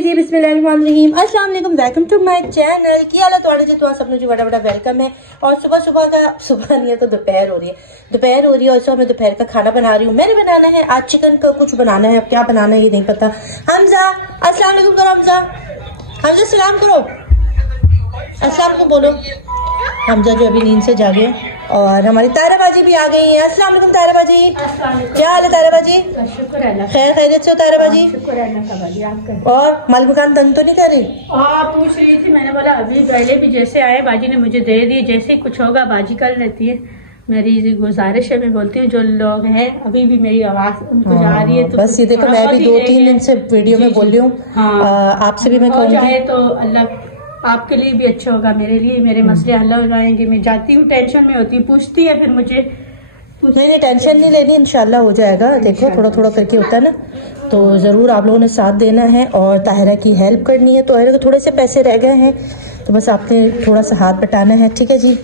जी बिस्मिल्लाहिर्रहमानिर्रहीम। अस्सलाम वालेकुम, वेलकम टू माय चैनल। क्या हाल है तुम्हारे जी? सब मुझे बड़ा बड़ा वेलकम है। और सुबह नहीं है तो दोपहर हो रही है और इसमें मैं दोपहर का खाना बना रही हूँ। मैंने बनाना है आज चिकन का कुछ बनाना है, अब क्या बनाना है ये नहीं पता। हमजा अस्सलाम वालेकुम करो, हमजा सलाम करो, अस्सलाम वालेकुम बोलो। हमजा जो अभी नींद से जागे और हमारी तारा बाजी भी आ गई है। अस्सलाम वालेकुम तारा बाजी, क्या हाल है तारा बाजी? खैर खैरियत से हो तारा बाजी? और मालमकान तंग तो नहीं कर रही? पूछ रही थी, मैंने बोला अभी पहले भी जैसे आए बाजी ने मुझे दे दिए, जैसे ही कुछ होगा बाजी कर लेती है। मेरी गुजारिश है, मैं बोलती हूँ जो लोग हैं अभी भी मेरी आवाज उनको जा रही है तो बस ये देखो, मैं भी 2-3 दिन से वीडियो में बोल रही हूँ। आपसे भी मैं कहूँगी तो अल्लाह आपके लिए भी अच्छा होगा, मेरे लिए मेरे मसले हल हो जाएंगे। मैं जाती हूँ टेंशन में होती, पूछती है फिर मुझे नहीं टेंशन नहीं लेनी, इंशाल्लाह हो जाएगा। देखो थोड़ा थोड़ा करके होता है ना, तो जरूर आप लोगों ने साथ देना है और ताहिरा की हेल्प करनी है। तो ताहिरा को थोड़े से पैसे रह गए हैं तो बस आपने थोड़ा सा हाथ बटाना है, ठीक है जी।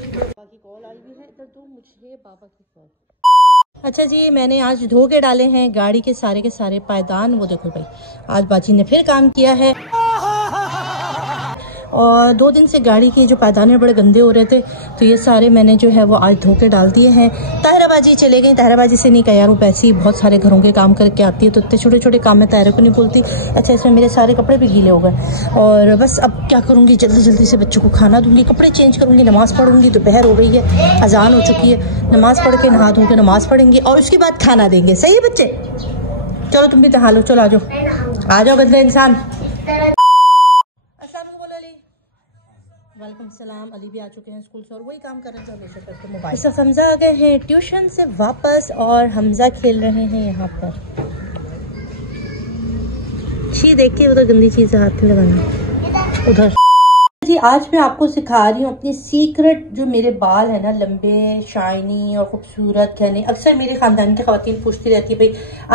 अच्छा जी, मैंने आज धो के डाले हैं गाड़ी के सारे पायदान। वो देखो भाई, आज बाजी ने फिर काम किया है और 2 दिन से गाड़ी के जो पायदान बड़े गंदे हो रहे थे, तो ये सारे मैंने जो है वो आज धो के डाल दिए हैं। ताहिरा बाजी चले गई, ताहिरा बाजी से नहीं कहा यार, वो पैसे ही बहुत सारे घरों के काम करके आती है तो इतने छोटे छोटे काम में ताहिरा को नहीं बोलती। अच्छा इसमें मेरे सारे कपड़े भी गीले हो गए और बस अब क्या करूँगी, जल्दी से बच्चों को खाना दूंगी, कपड़े चेंज करूँगी, नमाज़ पढ़ूंगी। दोपहर हो गई है, अजान हो चुकी है, नमाज़ पढ़ के नहा धो के नमाज़ पढ़ेंगे और उसके बाद खाना देंगे। सही है बच्चे? चलो तुम भी नहा लो, चलो आ जाओ गंदे इंसान। वालेकुम सलाम। अली भी आ चुके हैं स्कूल से और वही काम कर रहे हैं जो हमेशा करते हैं, मोबाइल। सब हमजा आ गए हैं ट्यूशन से वापस और हमजा खेल रहे हैं यहाँ पर। छी देख के उधर गंदी चीज हाथ में लगाना उधर जी। आज मैं आपको सिखा रही हूँ अपनी सीक्रेट, जो मेरे बाल है ना लंबे शाइनी और खूबसूरत कहने। अक्सर मेरे खानदान की खवातीन पूछती रहती है भाई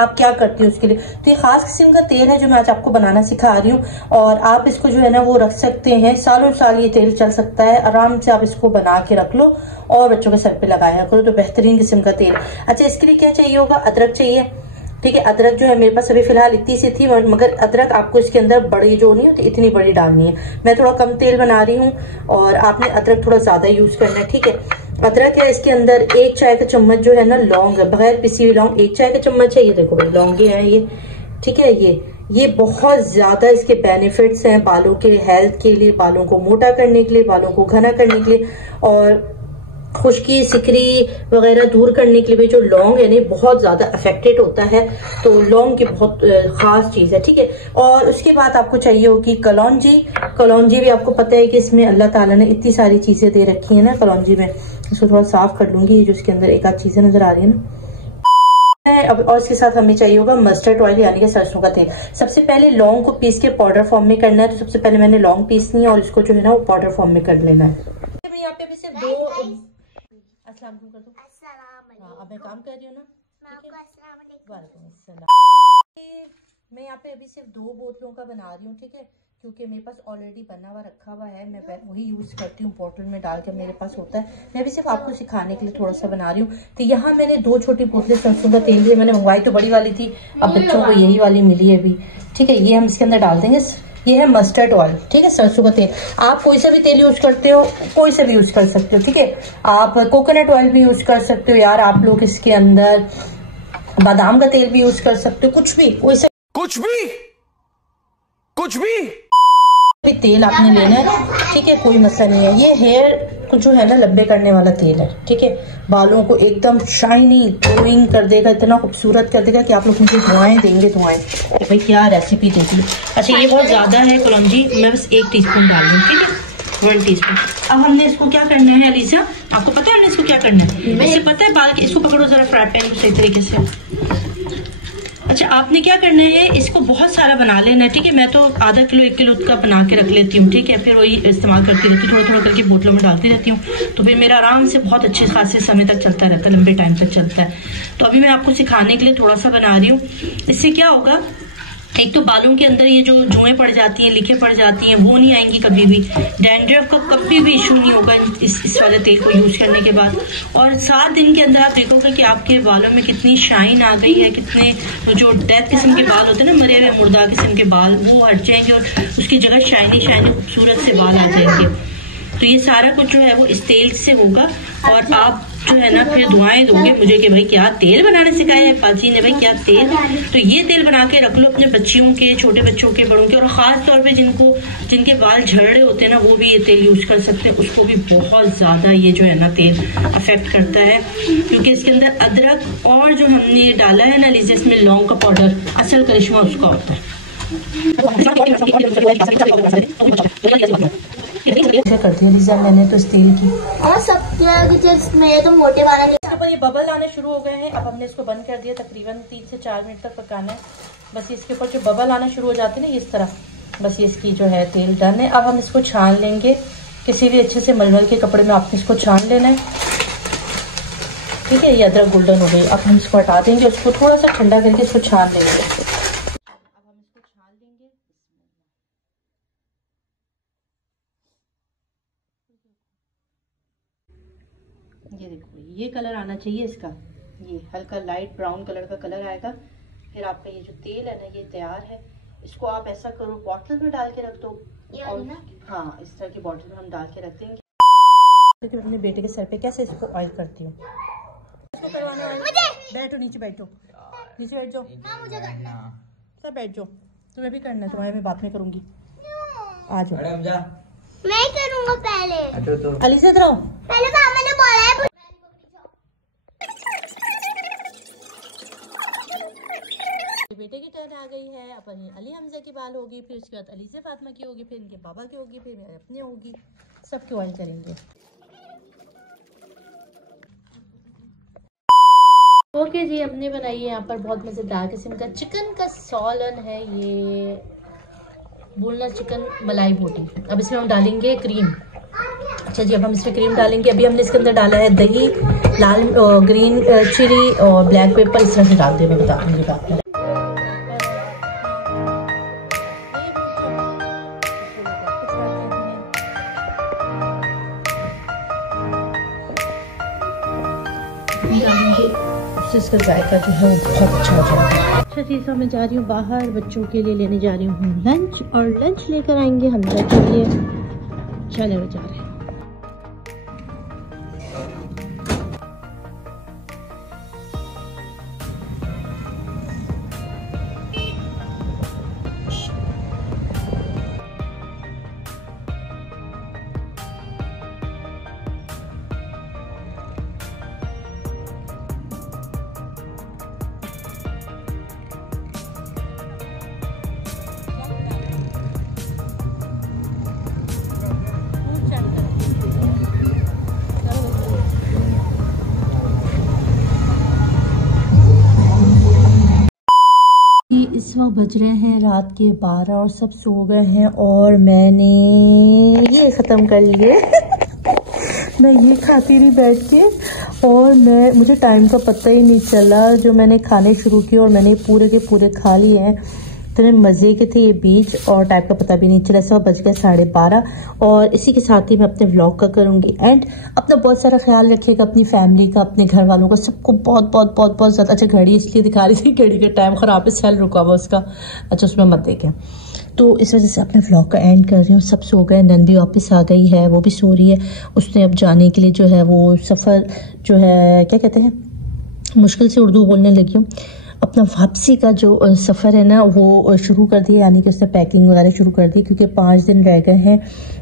आप क्या करती हो उसके लिए। तो ये खास किस्म का तेल है जो मैं आज आपको बनाना सिखा रही हूँ और आप इसको जो है ना वो रख सकते हैं, सालों साल ये तेल चल सकता है। आराम से आप इसको बना के रख लो और बच्चों के सर पे लगाया करो, तो बेहतरीन किस्म का तेल। अच्छा इसके लिए क्या चाहिए होगा, अदरक चाहिए, ठीक है। अदरक जो है मेरे पास अभी फिलहाल इतनी सी थी, मगर अदरक आपको इसके अंदर बड़ी जो नहीं होती इतनी बड़ी डालनी है। मैं थोड़ा कम तेल बना रही हूँ और आपने अदरक थोड़ा ज्यादा यूज करना है, ठीक है। अदरक है, इसके अंदर 1 चाय का चम्मच जो है ना लौंग है, बगैर पिसी हुई लौंग 1 चाय का चम्मच है। ये देखो भाई लौंगे हैं ये, ठीक है। ये बहुत ज्यादा इसके बेनिफिट्स हैं बालों के हेल्थ के लिए, बालों को मोटा करने के लिए, बालों को घना करने के लिए और खुश्की सिकरी वगैरह दूर करने के लिए भी जो लौंग है ना बहुत ज्यादा अफेक्टेड होता है। तो लौंग की बहुत खास चीज है, ठीक है। और उसके बाद आपको चाहिए होगी कलौंजी भी आपको पता है कि इसमें अल्लाह ताला ने इतनी सारी चीजें दे रखी है ना कलौंजी में। इसको थोड़ा साफ कर लूंगी, जो इसके अंदर एक आध चीजें नजर आ रही है ना। अब और इसके साथ हमें चाहिए होगा मस्टर्ड ऑयल यानी कि सरसों का तेल। सबसे पहले लौंग को पीस के पाउडर फॉर्म में करना है, तो सबसे पहले मैंने लौंग पीसनी है और इसको जो है ना वो पाउडर फॉर्म में कर लेना है। यहाँ पे अभी सिर्फ 2 अस्सलाम कर दो। हाँ अब मैं काम कर रही हूँ ना, वालेकुम अस्सलाम। मैं यहाँ पे अभी सिर्फ 2 बोतलों का बना रही हूँ, ठीक है, क्योंकि मेरे पास ऑलरेडी बना हुआ रखा हुआ है, मैं वही यूज करती हूँ, बोतल में डाल के मेरे पास होता है। मैं भी सिर्फ आपको सिखाने के लिए थोड़ा सा बना रही हूँ। तो यहाँ मैंने 2 छोटी बोतलें सरसों का तेल लिए, मैंने मंगवाई तो बड़ी वाली थी, अब बच्चों को यही वाली मिली है अभी, ठीक है। ये हम इसके अंदर डाल देंगे। ये है मस्टर्ड ऑयल, ठीक है, सरसों का तेल। आप कोई सा भी तेल यूज करते हो, कोई सा भी यूज कर सकते हो, ठीक है। आप कोकोनट ऑयल भी यूज कर सकते हो यार, आप लोग इसके अंदर बादाम का तेल भी यूज कर सकते हो, कुछ भी कोई सा कुछ भी तेल आपने लेना है, ठीक है, कोई मसला नहीं है। ये हेयर को जो है ना लंबे करने वाला तेल है, ठीक है। बालों को एकदम शाइनी ग्लोइंग कर देगा, इतना खूबसूरत कर देगा कि आप लोग मुझे दुआएं देंगे कि भाई क्या रेसिपी देती है। अच्छा ये बहुत ज्यादा है कलौंजी, मैं बस 1 टीस्पून डाल दूँ, ठीक है, 1 टीस्पून। अब हमने इसको क्या करना है अलीजा, आपको पता है हमने इसको क्या करना है? मुझे पता है, बाल के इसको पकड़ो जरा फ्राई पैन को सही तरीके से। अच्छा आपने क्या करना है, इसको बहुत सारा बना लेना है, ठीक है। मैं तो आधा किलो 1 किलो का बना के रख लेती हूँ, ठीक है, फिर वही इस्तेमाल करती रहती हूँ, थोड़ा करके बोतलों में डालती रहती हूँ, तो फिर मेरा आराम से बहुत अच्छे खासे समय तक चलता रहता है, लंबे टाइम तक चलता है। तो अभी मैं आपको सिखाने के लिए थोड़ा सा बना रही हूँ। इससे क्या होगा, एक तो बालों के अंदर ये जो जुएं पड़ जाती हैं, लिखें पड़ जाती हैं, वो नहीं आएंगी कभी भी। डैंड्रफ का कभी भी इशू नहीं होगा इस वाले तेल को यूज करने के बाद। और 7 दिन के अंदर आप देखोगे कि आपके बालों में कितनी शाइन आ गई है, कितने जो डेथ किस्म के बाल होते हैं ना, मरे हुए मुर्दा किस्म के बाल, वो हट जाएंगे और उसकी जगह शाइनी शाइनी खूबसूरत से बाल आ जाएंगे। तो ये सारा कुछ जो है वो इस तेल से होगा। और आप जो है ना फिर दुआएं दोगे मुझे कि भाई क्या तेल बनाने सिखाया है पाजी ने, भाई क्या तेल। तो ये तेल बना के रख लो अपने बच्चियों के, छोटे बच्चों के, बड़ों के, और खास तौर पे जिनके बाल झड़ रहे होते हैं ना, वो भी ये तेल यूज कर सकते हैं। उसको भी बहुत ज्यादा ये जो है ना तेल अफेक्ट करता है, क्योंकि इसके अंदर अदरक और जो हमने डाला है ना लीजिए इसमें लौंग का पाउडर, असल करिश्मा उसका होता है। करती है मैंने तो इस तेल की और सब मेरे तो मोटे वाला नहीं। इसके ऊपर ये बबल आने शुरू हो गए हैं। अब हमने इसको बंद कर दिया, तकरीबन 3 से 4 मिनट तक पकाना है। बस इसके ऊपर जो बबल आना शुरू हो जाते हैं ना इस तरह, बस ये इसकी जो है तेल डन है। अब हम इसको छान लेंगे, किसी भी अच्छे से मलमल के कपड़े में आपने इसको छान लेना है, ठीक है। ये अदरक गोल्डन हो गई। अब हम इसको हटा देंगे, उसको थोड़ा सा ठंडा करके इसको छान लेंगे। ये देखो ये कलर आना चाहिए इसका, ये हल्का लाइट ब्राउन कलर का कलर आएगा। फिर आपका ये जो तेल है ना ये तैयार है। इसको आप ऐसा करो बॉटल में डाल के रख दो, और हाँ इस तरह की बॉटल में हम डाल के रख देंगे। तो अपने बेटे के सर पे कैसे इसको ऑयल करती हूँ, इसको करवाना है। बैठो नीचे, बैठो नीचे, बैठ जाओ सब, बैठ जाओ। तुम्हें भी करना है, तुम्हारे मैं बात में करूंगी। आ जाओ, मैं करूंगा पहले। तो अली से इधर आओ, पहले मामा ने बोला है। बेटे की टर्न आ गई है। अपन अली हमजा की बाल होगी, फिर उसके बाद अली से फातिमा की होगी, फिर इनके बाबा की होगी, फिर मेरे अपनी होगी। सबके ऑयल करेंगे। ओके जी, हमने बनाई है यहाँ पर बहुत मज़ेदार किस्म का चिकन का सालन है, ये बोलना चिकन मलाई बोटी। अब इसमें हम डालेंगे क्रीम। अच्छा जी, अब हम इसमें क्रीम डालेंगे। अभी हमने इसके अंदर डाला है दही, लाल ग्रीन चिली और ब्लैक पेपर, इस तरह से डाल दे। मैं बता दूँगी बात में। इसका जायका जो है वो बहुत अच्छा हो जाएगा। अच्छा जी, तो मैं जा रही हूँ बाहर, बच्चों के लिए लेने जा रही हूँ लंच, और लंच लेकर आएंगे हमजा के लिए। चले वो जा रहे हैं। इस वक्त बज रहे हैं रात के 12 और सब सो गए हैं, और मैंने ये ख़त्म कर लिए। मैं ये खाती रही बैठ के, और मुझे टाइम का पता ही नहीं चला। जो मैंने खाने शुरू किए और मैंने पूरे के पूरे खा लिए हैं, इतने मज़े के थे ये बीच, और टाइम का पता भी नहीं चला। सब बज गया 12:30। और इसी के साथ ही मैं अपने व्लॉग का करूँगी एंड। अपना बहुत सारा ख्याल रखिएगा, अपनी फैमिली का, अपने घर वालों का, सबको बहुत बहुत बहुत बहुत ज़्यादा। अच्छा, घड़ी इसलिए दिखा रही थी, घड़ी का टाइम ख़राब है, सेल रुका हुआ उसका। अच्छा, उसमें मत देखें। तो इस वजह से अपने व्लॉग का एंड कर रही हूँ। सब सो गए, नंद भी वापस आ गई है, वो भी सो रही है। उसने अब जाने के लिए जो है वो सफ़र जो है क्या कहते हैं, मुश्किल से उर्दू बोलने लगी हूँ, अपना वापसी का जो सफ़र है ना वो शुरू कर दिया, यानी कि उसने पैकिंग वगैरह शुरू कर दी, क्योंकि 5 दिन रह गए हैं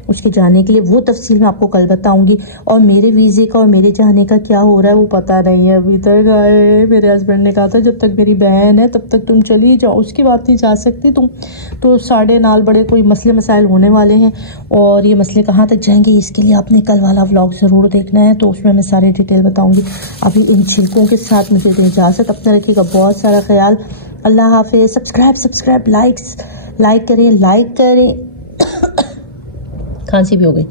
उसके जाने के लिए। वो तफसील मैं आपको कल बताऊंगी। और मेरे वीज़े का और मेरे जाने का क्या हो रहा है वो पता नहीं है अभी तक। आए, मेरे हस्बैंड ने कहा था जब तक मेरी बहन है तब तक तुम चली जाओ, उसके बाद नहीं जा सकती तुम। तो साढ़े नाल बड़े कोई मसले मसाइल होने वाले हैं, और ये मसले कहाँ तक जाएंगे इसके लिए आपने कल वाला व्लॉग ज़रूर देखना है। तो उसमें मैं सारी डिटेल बताऊँगी। अभी इन छिलकों के साथ मुझे इजाज़त, अपना रखिएगा बहुत सारा ख्याल। अल्लाह हाफिज़। सब्सक्राइब लाइक करें खांसी भी हो गई।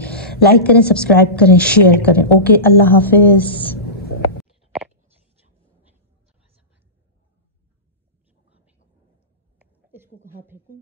लाइक करें, सब्सक्राइब करें, शेयर करें। ओके, अल्लाह हाफिज़। इसको कहाँ फेंकूं?